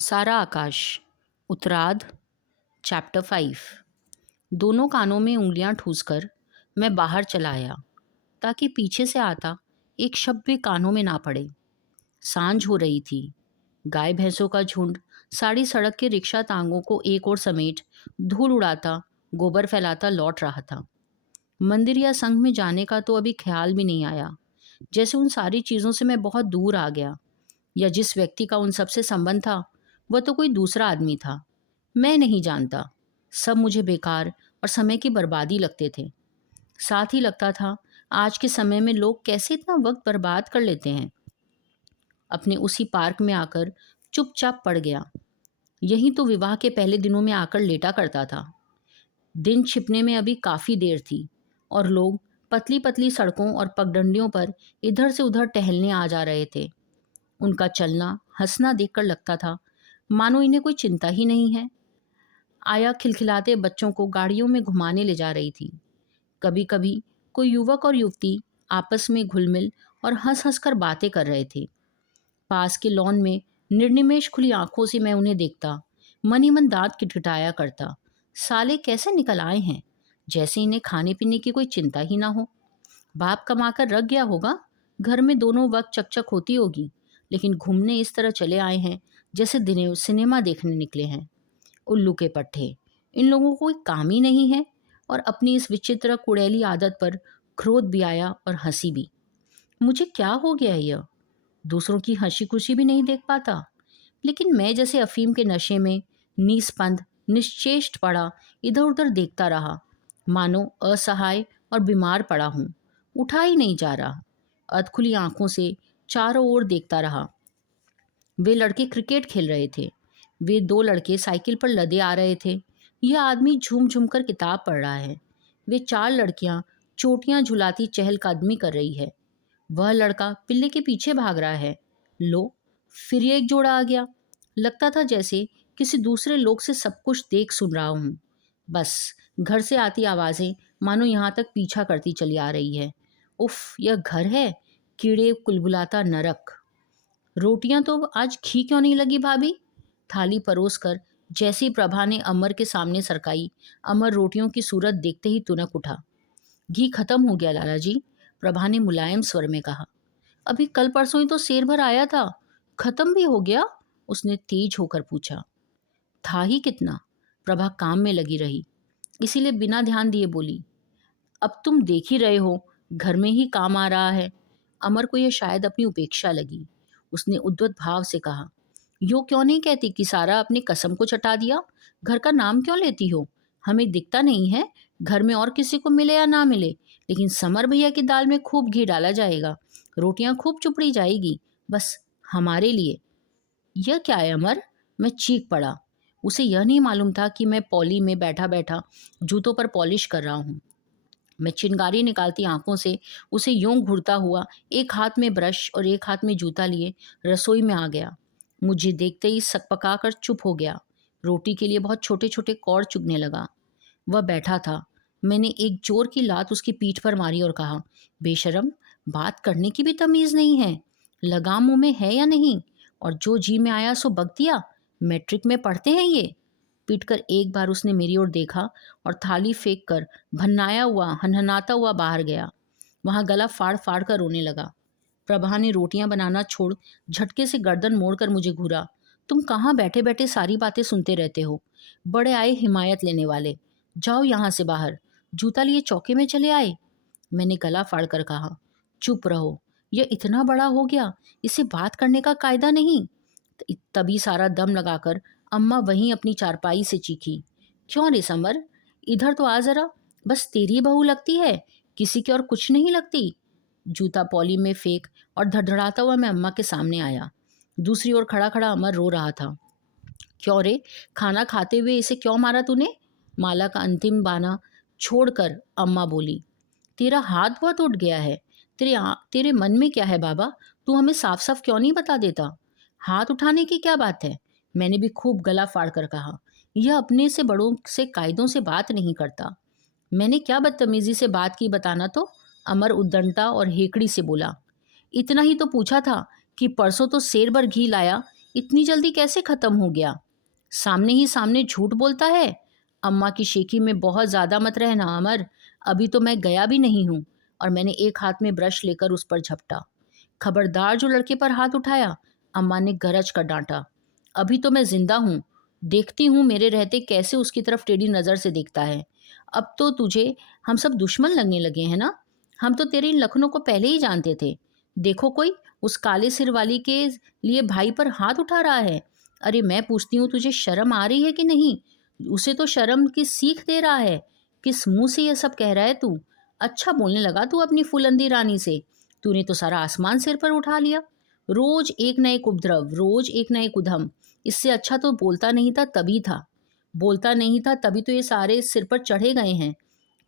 सारा आकाश उत्तरार्ध चैप्टर 5। दोनों कानों में उंगलियां ठूसकर मैं बाहर चला आया ताकि पीछे से आता एक शब्द भी कानों में ना पड़े। सांझ हो रही थी। गाय भैंसों का झुंड साड़ी सड़क के रिक्शा टांगों को एक ओर समेट धूल उड़ाता गोबर फैलाता लौट रहा था। मंदिर या संघ में जाने का तो अभी ख्याल भी नहीं आया, जैसे उन सारी चीज़ों से मैं बहुत दूर आ गया, या जिस व्यक्ति का उन सबसे संबंध था वह तो कोई दूसरा आदमी था। मैं नहीं जानता। सब मुझे बेकार और समय की बर्बादी लगते थे। साथ ही लगता था आज के समय में लोग कैसे इतना वक्त बर्बाद कर लेते हैं। अपने उसी पार्क में आकर चुपचाप पड़ गया। यही तो विवाह के पहले दिनों में आकर लेटा करता था। दिन छिपने में अभी काफ़ी देर थी और लोग पतली पतली सड़कों और पगडंडियों पर इधर से उधर टहलने आ जा रहे थे। उनका चलना हंसना देखकर लगता था मानो इन्हें कोई चिंता ही नहीं है। आया खिलखिलाते बच्चों को गाड़ियों में घुमाने ले जा रही थी। कभी कभी कोई युवक और युवती आपस में घुलमिल और हंस हंस कर बातें कर रहे थे। पास के लॉन में निर्निमेष खुली आंखों से मैं उन्हें देखता, मन ही मन दांत किटकिटाया करता। साले कैसे निकल आए हैं, जैसे इन्हें खाने पीने की कोई चिंता ही ना हो। बाप कमाकर रख गया होगा, घर में दोनों वक्त चकचक होती होगी, लेकिन घूमने इस तरह चले आए हैं जैसे दिने सिनेमा देखने निकले हैं। उल्लू के पट्टे, इन लोगों को कोई काम ही नहीं है। और अपनी इस विचित्र कुड़ैली आदत पर क्रोध भी आया और हंसी भी। मुझे क्या हो गया है यह, दूसरों की हंसी खुशी भी नहीं देख पाता, लेकिन मैं जैसे अफीम के नशे में नीसपंद निश्चेष्ट पड़ा इधर उधर देखता रहा, मानो असहाय और बीमार पड़ा हूँ। उठा ही नहीं जा रहा। अधखुली आंखों से चारों ओर देखता रहा। वे लड़के क्रिकेट खेल रहे थे, वे दो लड़के साइकिल पर लदे आ रहे थे, यह आदमी झूम झूम कर किताब पढ़ रहा है, वे चार लड़कियां चोटियां झुलाती चहलकदमी कर रही है, वह लड़का पिल्ले के पीछे भाग रहा है। लो, फिर एक जोड़ा आ गया। लगता था जैसे किसी दूसरे लोक से सब कुछ देख सुन रहा हूँ। बस घर से आती आवाज़ें मानो यहाँ तक पीछा करती चली आ रही है। उफ, यह घर है, कीड़े कुलबुलाता नरक। रोटियां तो आज घी क्यों नहीं लगी भाभी? थाली परोस कर जैसी प्रभा ने अमर के सामने सरकाई, अमर रोटियों की सूरत देखते ही तुनक उठा। घी खत्म हो गया लाला जी, प्रभा ने मुलायम स्वर में कहा। अभी कल परसों ही तो सेर भर आया था, खत्म भी हो गया? उसने तेज होकर पूछा। था ही कितना? प्रभा काम में लगी रही, इसीलिए बिना ध्यान दिए बोली। अब तुम देख ही रहे हो, घर में ही काम आ रहा है। अमर को यह शायद अपनी उपेक्षा लगी। उसने उद्वत भाव से कहा, यो क्यों नहीं कहती कि सारा अपनी कसम को चटा दिया? घर का नाम क्यों लेती हो? हमें दिखता नहीं है, घर में और किसी को मिले या ना मिले, लेकिन समर भैया की दाल में खूब घी डाला जाएगा, रोटियां खूब चुपड़ी जाएगी, बस हमारे लिए। यह क्या है अमर? मैं चीख पड़ा। उसे यह नहीं मालूम था कि मैं पॉली में बैठा बैठा जूतों पर पॉलिश कर रहा हूँ। मैं चिंगारी निकालती आंखों से उसे यूं घूरता हुआ एक हाथ में ब्रश और एक हाथ में जूता लिए रसोई में आ गया। मुझे देखते ही सकपका कर चुप हो गया। रोटी के लिए बहुत छोटे छोटे कौर चुगने लगा। वह बैठा था। मैंने एक जोर की लात उसकी पीठ पर मारी और कहा, बेशरम, बात करने की भी तमीज़ नहीं है, लगाम मुंह में है या नहीं? और जो जी में आया सो बक दिया। मैट्रिक में पढ़ते हैं ये? पीटकर एक बार उसने मेरी ओर देखा और थाली फेंक कर भन्नाया हुआ हनहनाता हुआ बाहर गया। वहां गला फाड़ फाड़ कर रोने लगा। प्रभा ने रोटियां बनाना छोड़ झटके से गर्दन मोड़कर मुझे घूरा। तुम कहाँ बैठे बैठे सारी बातें सुनते रहते हो? बड़े आए हिमायत लेने वाले, जाओ यहाँ से बाहर। जूता लिए चौके में चले आए। मैंने गला फाड़ कर कहा, चुप रहो, यह इतना बड़ा हो गया, इसे बात करने का कायदा नहीं। तभी सारा दम लगाकर अम्मा वहीं अपनी चारपाई से चीखी, क्यों रे समर, इधर तो आ जरा, बस तेरी बहू लगती है, किसी की और कुछ नहीं लगती। जूता पॉली में फेंक और धड़धड़ाता हुआ मैं अम्मा के सामने आया। दूसरी ओर खड़ा खड़ा अमर रो रहा था। क्यों रे, खाना खाते हुए इसे क्यों मारा तूने? माला का अंतिम बाना छोड़कर अम्मा बोली, तेरा हाथ बहुत उठ गया है, तेरे मन में क्या है बाबा? तू हमें साफ साफ क्यों नहीं बता देता? हाथ उठाने की क्या बात है? मैंने भी खूब गला फाड़ कर कहा, यह अपने से बड़ों से कायदों से बात नहीं करता। मैंने क्या बदतमीजी से बात की बताना तो? अमर उद्दंडता और हेकड़ी से बोला। इतना ही तो पूछा था कि परसों तो सेर भर घी लाया, इतनी जल्दी कैसे खत्म हो गया? सामने ही सामने झूठ बोलता है। अम्मा की शेखी में बहुत ज़्यादा मत रहना अमर। अभी तो मैं गया भी नहीं हूँ। और मैंने एक हाथ में ब्रश लेकर उस पर झपटा। खबरदार जो लड़के पर हाथ उठाया, अम्मा ने गरज कर डांटा। अभी तो मैं जिंदा हूँ। देखती हूँ मेरे रहते कैसे उसकी तरफ टेढ़ी नज़र से देखता है। अब तो तुझे हम सब दुश्मन लगने लगे हैं ना? हम तो तेरे इन लखनों को पहले ही जानते थे। देखो कोई उस काले सिर वाली के लिए भाई पर हाथ उठा रहा है। अरे मैं पूछती हूँ तुझे शर्म आ रही है कि नहीं? उसे तो शर्म की सीख दे रहा है। किस मुंह से ये सब कह रहा है तू? अच्छा बोलने लगा तू अपनी फुलंदी रानी से। तूने तो सारा आसमान सिर पर उठा लिया। रोज एक न एक उपद्रव, रोज एक न एक उधम। इससे अच्छा तो बोलता नहीं था तभी था। बोलता नहीं था तभी तो ये सारे सिर पर चढ़े गए हैं।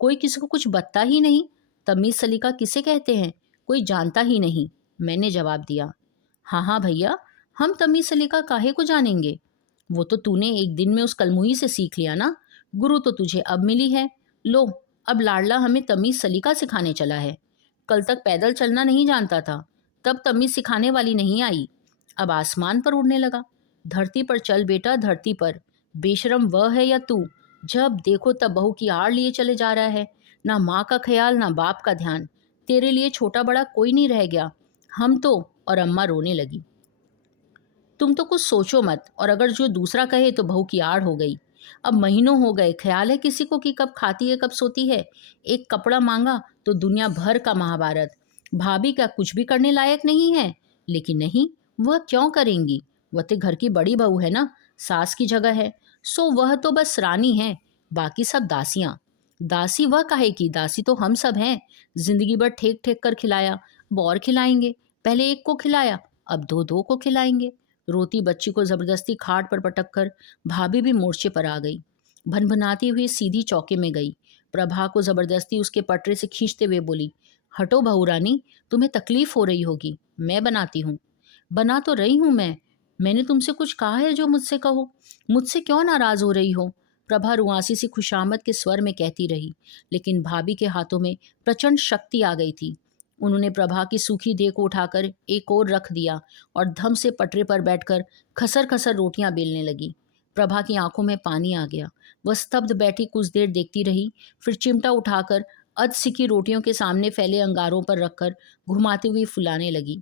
कोई किसी को कुछ बता ही नहीं। तमीज़ सलीका किसे कहते हैं? कोई जानता ही नहीं। मैंने जवाब दिया। हाँ हाँ भैया, हम तमीज़ सलीका काहे को जानेंगे? वो तो तूने एक दिन में उस कलमुही से सीख लिया ना। गुरु तो तुझे अब मिली है। लो, अब लाडला हमें तमीज़ सलीका सिखाने चला है। कल तक पैदल चलना नहीं जानता था, तब तमीज़ सिखाने वाली नहीं आई। अब आसमान पर उड़ने लगा। धरती पर चल बेटा, धरती पर। बेशरम वह है या तू? जब देखो तब बहू की आड़ लिए चले जा रहा है। ना माँ का ख्याल ना बाप का ध्यान। तेरे लिए छोटा बड़ा कोई नहीं रह गया। हम तो। और अम्मा रोने लगी। तुम तो कुछ सोचो मत, और अगर जो दूसरा कहे तो बहू की आड़ हो गई। अब महीनों हो गए, ख्याल है किसी को कि कब खाती है कब सोती है। एक कपड़ा मांगा तो दुनिया भर का महाभारत। भाभी का कुछ भी करने लायक नहीं है। लेकिन नहीं, वह क्यों करेंगी? वह तो घर की बड़ी बहू है ना, सास की जगह है। सो वह तो बस रानी है। बाकी सब दासियां। दासी वह काहे की? दासी तो हम सब हैं। जिंदगी भर ठेक ठेक कर खिलाया, अब और खिलाएंगे। पहले एक को खिलाया, अब दो दो को खिलाएंगे। रोती बच्ची को जबरदस्ती खाट पर पटक कर भाभी भी मोर्चे पर आ गई। भनभनाती हुई सीधी चौके में गई। प्रभा को जबरदस्ती उसके पटरे से खींचते हुए बोली, हटो बहू रानी, तुम्हें तकलीफ हो रही होगी, मैं बनाती हूँ। बना तो रही हूँ मैं। मैंने तुमसे कुछ कहा है जो मुझसे कहो? मुझसे क्यों नाराज हो रही हो? प्रभा रुआसी सी खुशामद के स्वर में कहती रही। लेकिन भाभी के हाथों में प्रचंड शक्ति आ गई थी। उन्होंने प्रभा की सूखी देह को उठाकर एक ओर रख दिया और धम से पटरे पर बैठकर खसर खसर रोटियां बेलने लगी। प्रभा की आंखों में पानी आ गया। वह स्तब्ध बैठी कुछ देर देखती रही, फिर चिमटा उठाकर अध सिकी रोटियों के सामने फैले अंगारों पर रखकर घुमाते हुए फुलाने लगी।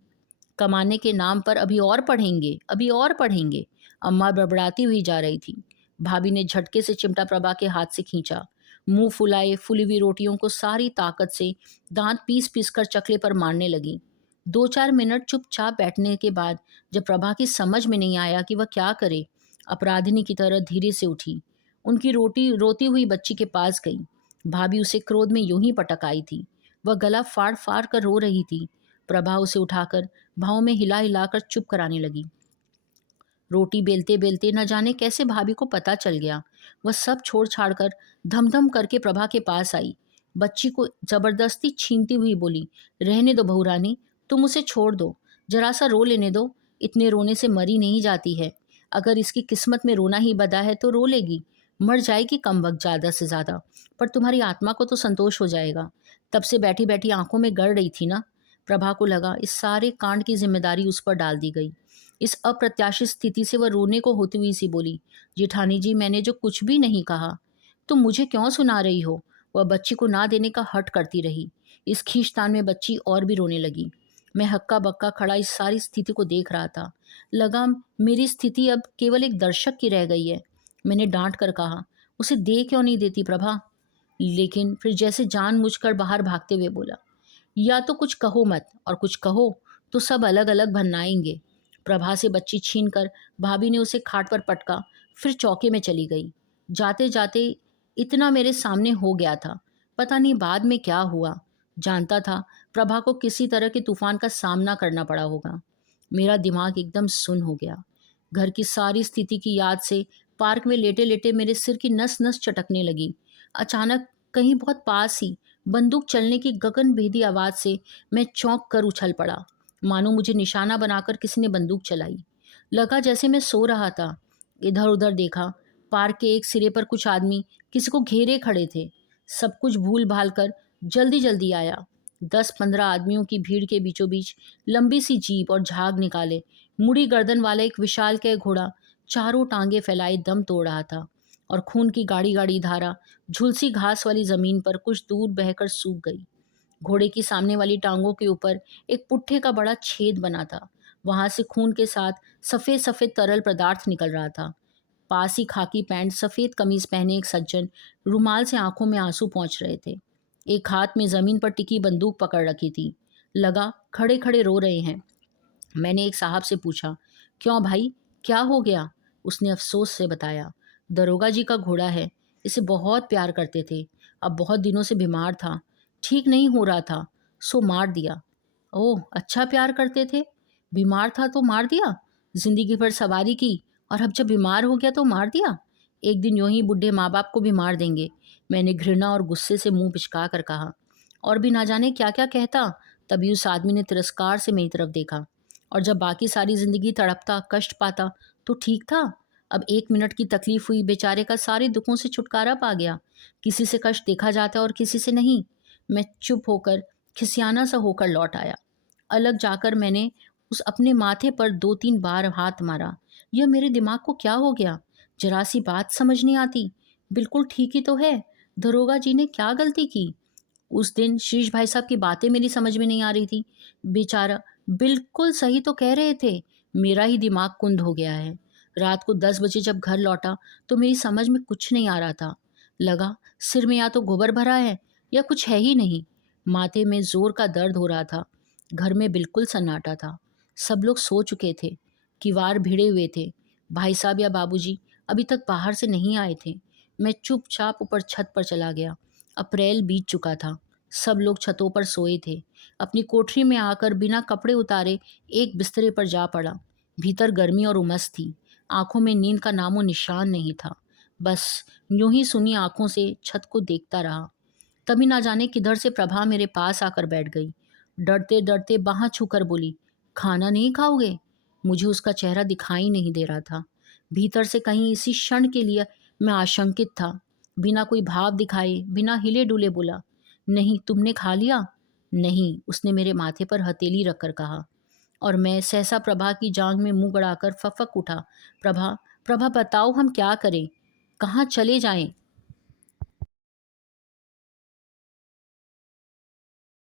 कमाने के नाम पर अभी और पढ़ेंगे, अभी और पढ़ेंगे। अम्मा बड़बड़ाती हुई जा रही थी। भाभी ने झटके से चिमटा प्रभा के हाथ से खींचा। मुंह फुलाए फुली हुई रोटियों को सारी ताकत से दांत पीस पीस कर चकले पर मारने लगी। 2-4 मिनट चुपचाप बैठने के बाद जब प्रभा की समझ में नहीं आया कि वह क्या करे, अपराधिनी की तरह धीरे से उठी। उनकी रोटी रोती हुई बच्ची के पास गई। भाभी उसे क्रोध में यूं ही पटक आई थी। वह गला फाड़ फाड़ कर रो रही थी। प्रभा उसे उठाकर भाव में हिला हिलाकर चुप कराने लगी। रोटी बेलते बेलते न जाने कैसे भाभी को पता चल गया। वह सब छोड़ छाड़ कर धम धम करके प्रभा के पास आई। बच्ची को जबरदस्ती छीनती हुई बोली, रहने दो बहू रानी, तुम उसे छोड़ दो। जरा सा रो लेने दो। इतने रोने से मरी नहीं जाती है। अगर इसकी किस्मत में रोना ही बदा है तो रो लेगी। मर जाएगी कम वक्त ज़्यादा से ज़्यादा, पर तुम्हारी आत्मा को तो संतोष हो जाएगा। तब से बैठी बैठी आंखों में गड़ रही थी ना। प्रभा को लगा इस सारे कांड की जिम्मेदारी उस पर डाल दी गई। इस अप्रत्याशित स्थिति से वह रोने को होती हुई सी बोली, जेठानी जी, मैंने जो कुछ भी नहीं कहा। तुम मुझे क्यों सुना रही हो? वह बच्ची को ना देने का हट करती रही। इस खींचतान में बच्ची और भी रोने लगी। मैं हक्का बक्का खड़ा इस सारी स्थिति को देख रहा था। लगा मेरी स्थिति अब केवल एक दर्शक की रह गई है। मैंने डांट कर कहा, उसे दे क्यों नहीं देती प्रभा? लेकिन फिर जैसे जानबूझकर बाहर भागते हुए बोला, या तो कुछ कहो मत, और कुछ कहो तो सब अलग अलग भन्नाएंगे। प्रभा से बच्ची छीनकर भाभी ने उसे खाट पर पटका, फिर चौके में चली गई। जाते जाते इतना मेरे सामने हो गया था, पता नहीं बाद में क्या हुआ। जानता था प्रभा को किसी तरह के तूफान का सामना करना पड़ा होगा। मेरा दिमाग एकदम सुन्न हो गया। घर की सारी स्थिति की याद से पार्क में लेटे लेटे मेरे सिर की नस नस चटकने लगी। अचानक कहीं बहुत पास ही बंदूक चलने की गगनभेदी आवाज़ से मैं चौंक कर उछल पड़ा। मानो मुझे निशाना बनाकर किसी ने बंदूक चलाई। लगा जैसे मैं सो रहा था। इधर उधर देखा। पार्क के एक सिरे पर कुछ आदमी किसी को घेरे खड़े थे। सब कुछ भूल भाल कर जल्दी जल्दी आया। 10-15 आदमियों की भीड़ के बीचों बीच लंबी सी जीप और झाग निकाले मुड़ी गर्दन वाला एक विशालकाय घोड़ा चारों टांगे फैलाए दम तोड़ रहा था और खून की गाढ़ी गाढ़ी धारा झुलसी घास वाली जमीन पर कुछ दूर बहकर सूख गई। घोड़े की सामने वाली टांगों के ऊपर एक पुट्ठे का बड़ा छेद बना था। वहां से खून के साथ सफेद सफेद तरल पदार्थ निकल रहा था। पास ही खाकी पैंट सफेद कमीज पहने एक सज्जन रुमाल से आंखों में आंसू पहुंच रहे थे। एक हाथ में जमीन पर टिकी बंदूक पकड़ रखी थी। लगा खड़े खड़े रो रहे हैं। मैंने एक साहब से पूछा, क्यों भाई, क्या हो गया? उसने अफसोस से बताया, दरोगा जी का घोड़ा है, इसे बहुत प्यार करते थे। अब बहुत दिनों से बीमार था, ठीक नहीं हो रहा था, सो मार दिया। ओह, अच्छा प्यार करते थे? बीमार था तो मार दिया? जिंदगी भर सवारी की और अब जब बीमार हो गया तो मार दिया? एक दिन यूं ही बुढ़े माँ बाप को भी मार देंगे। मैंने घृणा और गुस्से से मुंह पिचका कर कहा। और भी ना जाने क्या क्या कहता। तभी उस आदमी ने तिरस्कार से मेरी तरफ देखा। और जब बाकी सारी जिंदगी तड़पता कष्ट पाता तो ठीक था। अब 1 मिनट की तकलीफ हुई, बेचारे का सारे दुखों से छुटकारा पा गया। किसी से कष्ट देखा जाता और किसी से नहीं। मैं चुप होकर खिसियाना सा होकर लौट आया। अलग जाकर मैंने उस अपने माथे पर 2-3 बार हाथ मारा। यह मेरे दिमाग को क्या हो गया? जरा सी बात समझ नहीं आती। बिल्कुल ठीक ही तो है। दरोगा जी ने क्या गलती की? उस दिन शीश भाई साहब की बातें मेरी समझ में नहीं आ रही थी। बेचारा बिल्कुल सही तो कह रहे थे। मेरा ही दिमाग कुंद हो गया है। रात को 10 बजे जब घर लौटा तो मेरी समझ में कुछ नहीं आ रहा था। लगा सिर में या तो गोबर भरा है या कुछ है ही नहीं। माथे में जोर का दर्द हो रहा था। घर में बिल्कुल सन्नाटा था। सब लोग सो चुके थे। किवाड़ भिड़े हुए थे। भाई साहब या बाबूजी अभी तक बाहर से नहीं आए थे। मैं चुपचाप ऊपर छत पर चला गया। अप्रैल बीत चुका था। सब लोग छतों पर सोए थे। अपनी कोठरी में आकर बिना कपड़े उतारे एक बिस्तरे पर जा पड़ा। भीतर गर्मी और उमस थी। आंखों में नींद का नामो निशान नहीं था। बस यूं ही सुनी आंखों से छत को देखता रहा। तभी ना जाने किधर से प्रभा मेरे पास आकर बैठ गई। डरते डरते बांह छूकर बोली, खाना नहीं खाओगे? मुझे उसका चेहरा दिखाई नहीं दे रहा था। भीतर से कहीं इसी क्षण के लिए मैं आशंकित था। बिना कोई भाव दिखाए, बिना हिले डुले बोला, नहीं, तुमने खा लिया? नहीं, उसने मेरे माथे पर हथेली रखकर कहा। और मैं सहसा प्रभा की जांघ में मुंह गड़ाकर फपक उठा। प्रभा, प्रभा बताओ हम क्या करें? कहाँ चले जाएं?